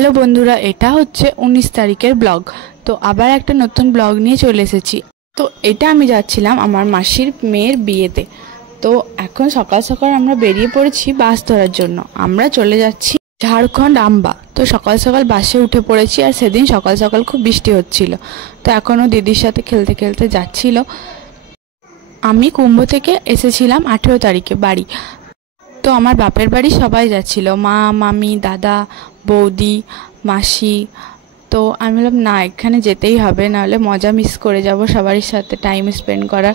Hello বন্ধুরা, এটা হচ্ছে 19 তারিখের ব্লগ। তো আবার একটা নতুন ব্লগ নিয়ে চলে এসেছি। তো এটা আমি যাচ্ছিলাম আমার মাসির মেয়ের বিয়েতে। তো এখন সকাল সকাল আমরা বেরিয়ে পড়েছি বাস ধরার জন্য। আমরা চলে যাচ্ছি ঝাড়খণ্ড আম্বা। তো সকাল সকাল বাসে উঠে পড়েছি, আর সেদিন সকাল সকাল খুব বৃষ্টি হচ্ছিল। তো এখনও দিদির সাথে খেলতে খেলতে যাচ্ছিল। আমি কুম্ভ থেকে এসেছিলাম 18 তারিখে বাড়ি। তো আমার বাপের বাড়ি সবাই যাচ্ছিল, মা, মামি, দাদা, বৌদি, মাসি। তো আমি বললাম না, এখানে যেতেই হবে, নাহলে মজা মিস করে যাব সবারই সাথে টাইম স্পেন্ড করার।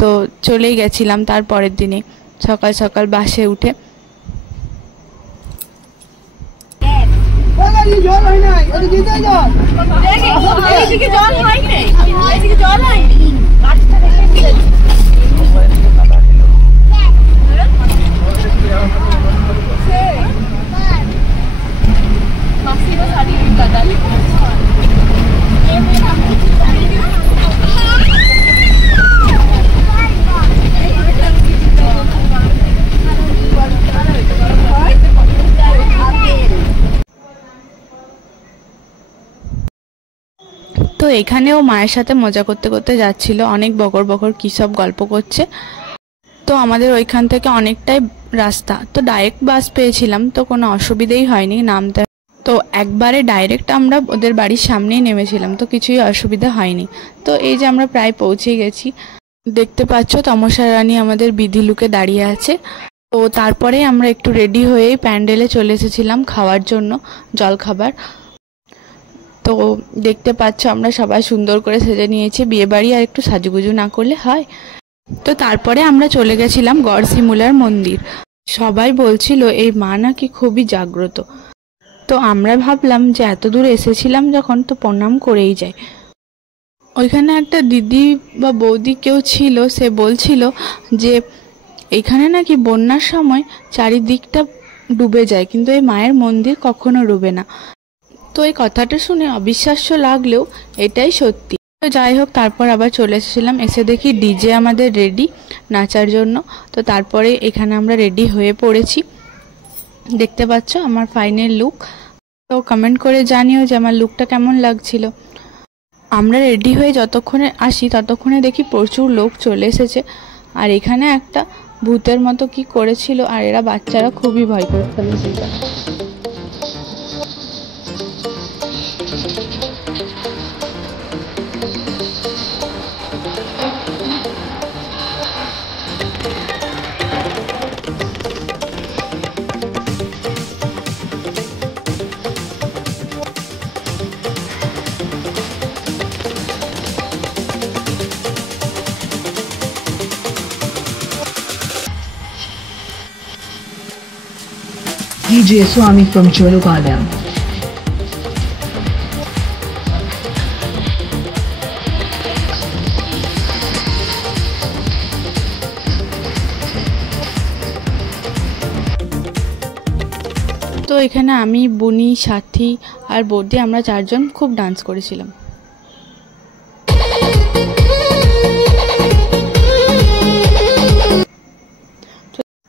তো চলেই গেছিলাম তার পরের দিনে সকাল সকাল বাসে উঠে। তো এখানেও মায়ের সাথে মজা করতে করতে যাচ্ছিল, অনেক বকর বকর কী সব গল্প করছে। তো আমাদের ওইখান থেকে অনেকটাই রাস্তা, তো ডাইরেক্ট বাস পেয়েছিলাম, তো কোনো অসুবিধেই হয়নি নামতে। তো একবারে ডাইরেক্ট আমরা ওদের বাড়ির সামনেই নেমেছিলাম, তো কিছুই অসুবিধা হয়নি। তো এই যে আমরা প্রায় পৌঁছে গেছি, দেখতে পাচ্ছ তমসা রানী আমাদের বিধি লুকে দাঁড়িয়ে আছে। তো তারপরে আমরা একটু রেডি হয়েই প্যান্ডেলে চলে এসেছিলাম খাওয়ার জন্য জল খাবার। তো দেখতে পাচ্ছ আমরা সবাই সুন্দর করে সেজে নিয়েছি, বিয়ে বাড়ি আর একটু সাজুগুজু না করলে হয়। তো তারপরে আমরা চলে গেছিলাম গড়সিমুলার মন্দির। সবাই বলছিল এই মা নাকি খুবই জাগ্রত। তো আমরা ভাবলাম যে এত দূর এসেছিলাম যখন, তো প্রণাম করেই যাই। ওইখানে একটা দিদি বা বৌদি কেউ ছিল, সে বলছিল যে এখানে নাকি বন্যার সময় চারিদিকটা ডুবে যায়, কিন্তু এই মায়ের মন্দির কখনো ডুবে না। তো এই কথাটা শুনে অবিশ্বাস্য লাগলেও এটাই সত্যি। তো যাই হোক, তারপর আবার চলে এসেছিলাম, এসে দেখি ডিজে আমাদের রেডি নাচার জন্য। তো তারপরে এখানে আমরা রেডি হয়ে পড়েছি, দেখতে পাচ্ছ আমার ফাইনাল লুক। তো কমেন্ট করে জানিও যে আমার লুকটা কেমন লাগছিল। আমরা রেডি হয়ে যতক্ষণে আসি ততক্ষণে দেখি প্রচুর লোক চলে এসেছে, আর এখানে একটা ভূতের মতো কি করেছিল, আর এরা বাচ্চারা খুবই ভয় করছিল সেটা। DJ Swami from Cholupalam. তো এখানে আমি, বুনি, সাথী আর বৌদি আমরা চারজন খুব ডান্স করেছিলাম।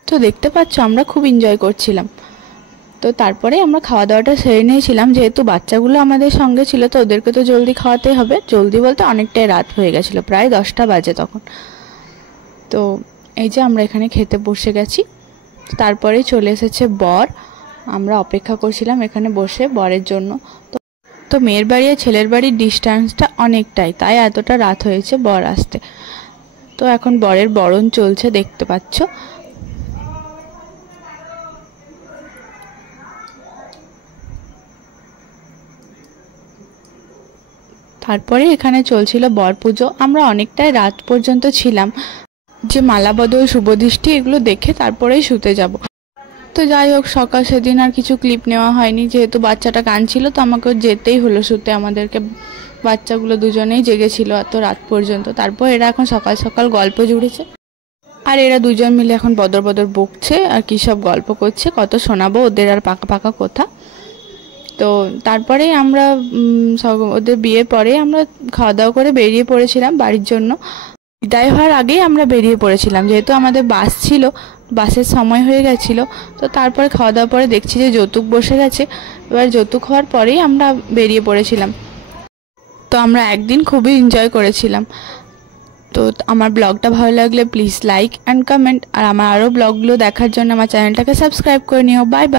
তো দেখতে পাচ্ছ আমরা খুব এনজয় করছিলাম। তো তারপরে আমরা খাওয়া দাওয়াটা সেরে নিয়েছিলাম, যেহেতু বাচ্চাগুলো আমাদের সঙ্গে ছিল তো ওদেরকে তো জলদি খাওয়াতে হবে। জলদি বলতে অনেকটাই রাত হয়ে গেছিলো, প্রায় 10টা বাজে তখন। তো এই যে আমরা এখানে খেতে বসে গেছি। তারপরেই চলে এসেছে বর। আমরা অপেক্ষা করছিলাম এখানে বসে বরের জন্য। তো মেয়ের বাড়ি আর ছেলের বাড়ির ডিস্টেন্সটা অনেকটাই, তাই এতটা রাত হয়েছে বর আসতে। তো এখন বরের বরণ চলছে, দেখতে পাচ্ছ। তারপরে এখানে চলছিল বর পুজো। আমরা অনেকটাই রাত পর্যন্ত ছিলাম, যে মালা বদল, শুভদৃষ্টি এগুলো দেখে তারপরেই শুতে যাব। তো যাই হোক, সকাল সেদিন আর কিছু ক্লিপ নেওয়া হয়নি, যেহেতু বাচ্চাটা কাঁদছিল তো আমাকে যেতেই হলো শুতে। আমাদেরকে বাচ্চাগুলো দুজনেই জেগেছিল এত রাত পর্যন্ত। তারপর এরা এখন সকাল সকাল গল্প জুড়েছে, আর এরা দুজন মিলে এখন বদর বদর বকছে আর কী সব গল্প করছে, কত শোনাবো ওদের আর পাকা পাকা কথা। তো তারপরে আমরা ওদের বিয়ের পরে আমরা খাওয়া দাওয়া করে বেরিয়ে পড়েছিলাম বাড়ির জন্য। বিদায় হওয়ার আগেই আমরা বেরিয়ে পড়েছিলাম, যেহেতু আমাদের বাস ছিল, বাসের সময় হয়ে গেছিলো। তো তারপরে খাওয়া দাওয়ার পরে দেখছি যে যৌতুক বসে গেছে। এবার যৌতুক হওয়ার পরেই আমরা বেরিয়ে পড়েছিলাম। তো আমরা একদিন খুবই এনজয় করেছিলাম। তো আমার ব্লগটা ভালো লাগলে প্লিজ লাইক অ্যান্ড কমেন্ট, আর আমার আরও ব্লগগুলো দেখার জন্য আমার চ্যানেলটাকে সাবস্ক্রাইব করে নিও। Bye bye.